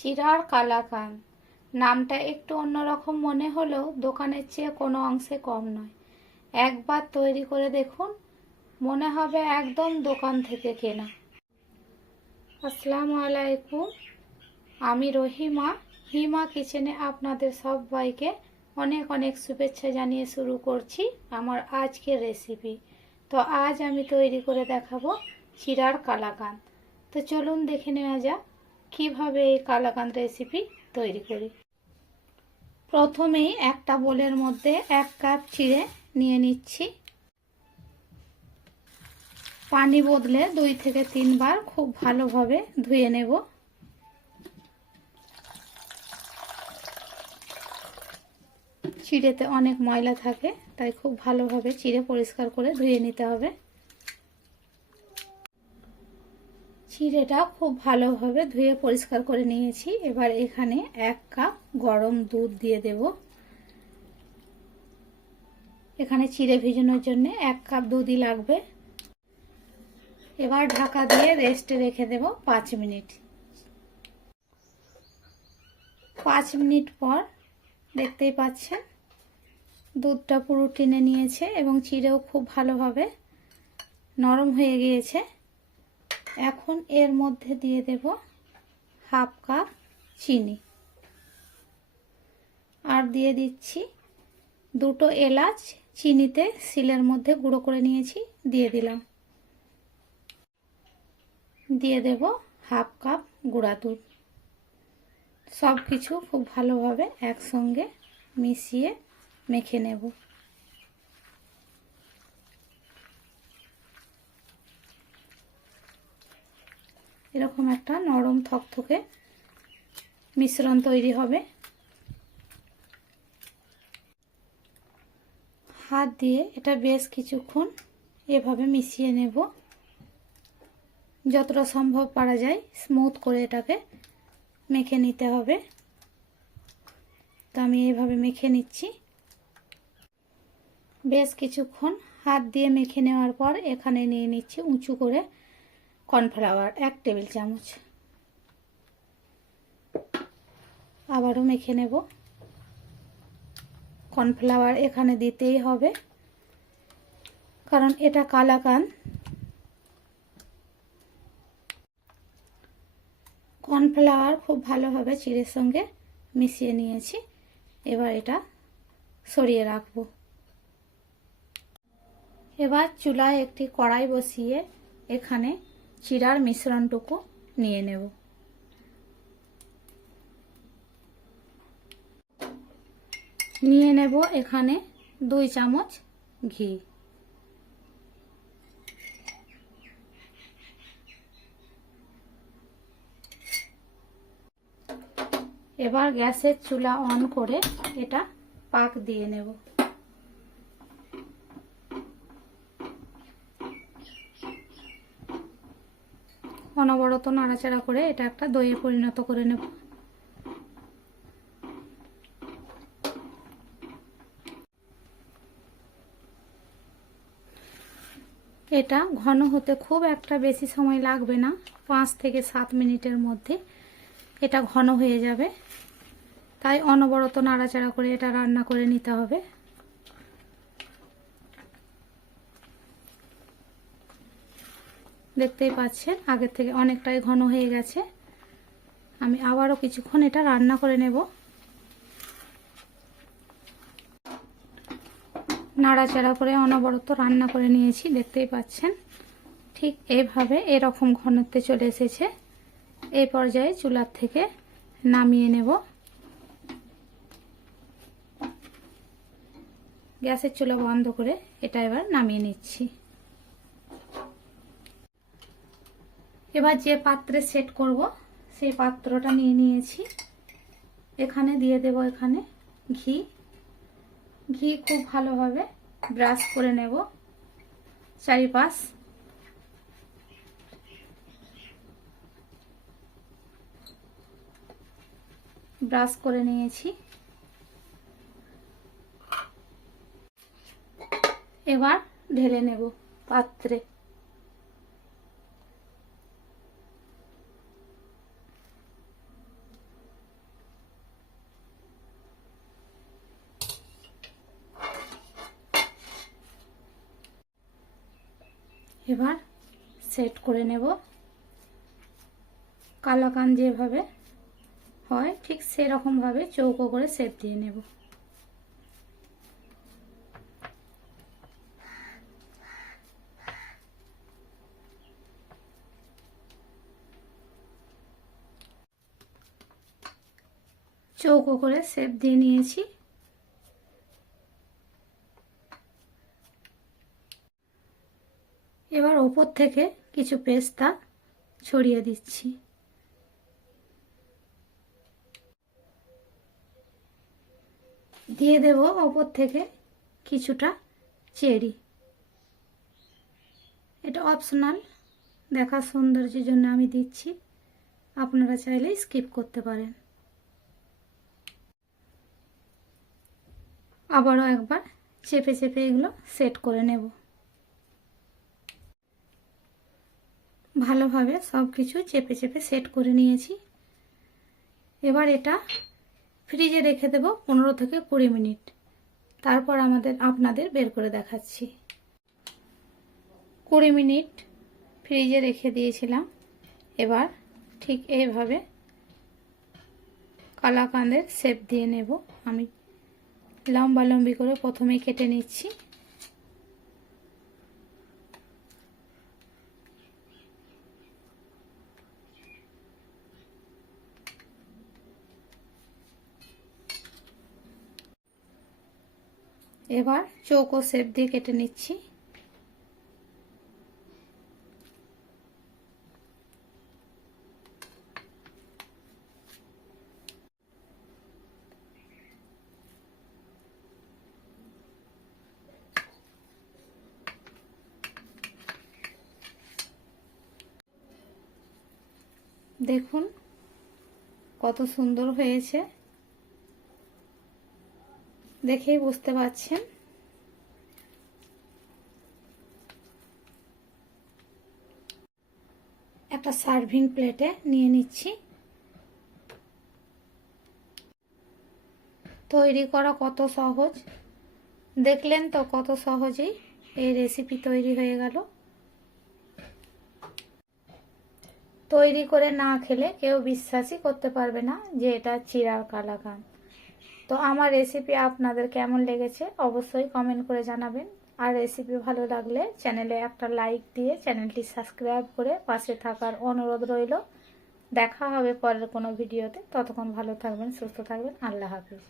চিড়ার কালাকাঁদ। নামটা একটু অন্যরকম মনে হলেও দোকানের চেয়ে কোনো অংশে কম নয়। একবার তৈরি করে দেখুন, মনে হবে একদম দোকান থেকে কেনা। আসসালামু আলাইকুম, আমি রহিমা। হিমা কিচেনে আপনাদের সবাইকে অনেক অনেক শুভেচ্ছা জানিয়ে শুরু করছি আমার আজকের রেসিপি। তো আজ আমি তৈরি করে দেখাবো চিড়ার কালাকাঁদ। তো চলুন দেখে নেওয়া যাক কীভাবে এই কালাকাঁদ রেসিপি তৈরি করি। প্রথমেই একটা বোলের মধ্যে 1 কাপ চিড়ে নিয়ে নিচ্ছি। পানি বদলে 2 থেকে 3 বার খুব ভালোভাবে ধুয়ে নেব। চিড়েতে অনেক ময়লা থাকে, তাই খুব ভালোভাবে চিড়ে পরিষ্কার করে ধুয়ে নিতে হবে। চিড়েটা খুব ভালোভাবে ধুয়ে পরিষ্কার করে নিয়েছি। এবার এখানে 1 কাপ গরম দুধ দিয়ে দেব। এখানে চিড়ে ভেজানোর জন্য 1 কাপ দুধই লাগবে। এবার ঢাকা দিয়ে রেস্টে রেখে দেব 5 মিনিট। 5 মিনিট পর দেখতেই পাচ্ছেন দুধটা পুরো টেনে নিয়েছে এবং চিড়েও খুব ভালোভাবে নরম হয়ে গিয়েছে। এখন এর মধ্যে দিয়ে দেব 1/2 কাপ চিনি, আর দিয়ে দিচ্ছি 2টো এলাচ চিনিতে শিলের মধ্যে গুঁড়ো করে নিয়েছি, দিয়ে দিলাম। দিয়ে দেব 1/2 কাপ গুঁড়া দুধ। সব কিছু খুব ভালোভাবে একসঙ্গে মিশিয়ে মেখে নেব। এরকম একটা নরম থকথকে মিশ্রণ তৈরি হবে। হাত দিয়ে এটা বেশ কিছুক্ষণ এভাবে মিশিয়ে নেব। যতটা সম্ভব পারা যায় স্মুথ করে এটাকে মেখে নিতে হবে। তো আমি এইভাবে মেখে নিচ্ছি। বেশ কিছুক্ষণ হাত দিয়ে মেখে নেওয়ার পর এখানে নিয়ে নিচ্ছি উঁচু করে কর্নফ্লাওয়ার 1 টেবিল চামচ। আবারও মেখে নেব। কর্নফ্লাওয়ার এখানে দিতেই হবে, কারণ এটা কালাকাঁদ। কর্নফ্লাওয়ার খুব ভালোভাবে চিড়ের সঙ্গে মিশিয়ে নিয়েছি। এবার এটা সরিয়ে রাখব। এবার চুলায় একটি কড়াই বসিয়ে এখানে চিড়ার মিশ্রণটুকু নিয়ে নেব। নিয়ে নেব এখানে 2 চামচ ঘি। এবার গ্যাসের চুলা অন করে এটা পাক দিয়ে নেব। অনবরত নাড়াচাড়া করে এটা একটা দইয়ে পরিণত করে নেব। এটা ঘন হতে খুব একটা বেশি সময় লাগবে না, 5 থেকে 7 মিনিটের মধ্যে এটা ঘন হয়ে যাবে। তাই অনবরত নাড়াচাড়া করে এটা রান্না করে নিতে হবে। দেখতেই পাচ্ছেন আগের থেকে অনেকটাই ঘন হয়ে গেছে। আমি আবারও কিছুক্ষণ এটা রান্না করে নেব। নাড়াচাড়া করে অনবরত রান্না করে নিয়েছি, দেখতেই পাচ্ছেন ঠিক এইভাবে এরকম ঘনত্বে চলে এসেছে। এই পর্যায়ে চুলার থেকে নামিয়ে নেব। গ্যাসের চুলা বন্ধ করে এটা এবার নামিয়ে নিচ্ছি। এবার যে পাত্রে সেট করব সেই পাত্রটা নিয়ে নিয়েছি। এখানে দিয়ে দেব এখানে ঘি। ঘি খুব ভালোভাবে ব্রাশ করে নেব চারিপাশ। ব্রাশ করে নিয়েছি। এবার ঢেলে নেব পাত্রে। এবার সেট করে নেব। কালাকান যেভাবে হয় ঠিক সেরকমভাবে চৌকো করে শেপ দিয়ে নেব। চৌকো করে শেপ দিয়ে নিয়েছি। এবার ওপর থেকে কিছু পেস্তা ছড়িয়ে দিচ্ছি। দিয়ে দেব ওপর থেকে কিছুটা চেরি। এটা অপশনাল, দেখার সৌন্দর্যের জন্য আমি দিচ্ছি, আপনারা চাইলে স্কিপ করতে পারেন। আবারও একবার চেপে চেপে এগুলো সেট করে নেব। ভালোভাবে সব কিছু চেপে চেপে সেট করে নিয়েছি। এবার এটা ফ্রিজে রেখে দেব 15 থেকে 20 মিনিট। তারপর আপনাদের বের করে দেখাচ্ছি। 20 মিনিট ফ্রিজে রেখে দিয়েছিলাম। এবার ঠিক এইভাবে কালাকাঁদের শেপ দিয়ে নেব। আমি লম্বালম্বি করে প্রথমে কেটে নিচ্ছি। এবার চৌকো শেপ দিয়ে কেটে নিচ্ছি। দেখুন কত সুন্দর হয়েছে, দেখেই বুঝতে পারছেন। একটা সার্ভিং প্লেটে নিয়ে নিচ্ছি। তৈরি করা কত সহজ, দেখলেন তো কত সহজেই এই রেসিপি তৈরি হয়ে গেল। তৈরি করে না খেলে কেউ বিশ্বাসই করতে পারবে না যে এটা চিড়ার কালাকাঁদ। তো আমার রেসিপি আপনাদের কেমন লেগেছে অবশ্যই কমেন্ট করে জানাবেন। আর রেসিপি ভালো লাগলে চ্যানেলে একটা লাইক দিয়ে চ্যানেলটি সাবস্ক্রাইব করে পাশে থাকার অনুরোধ রইল। দেখা হবে পরের কোনো ভিডিওতে। ততক্ষণ ভালো থাকবেন, সুস্থ থাকবেন। আল্লাহ হাফিজ।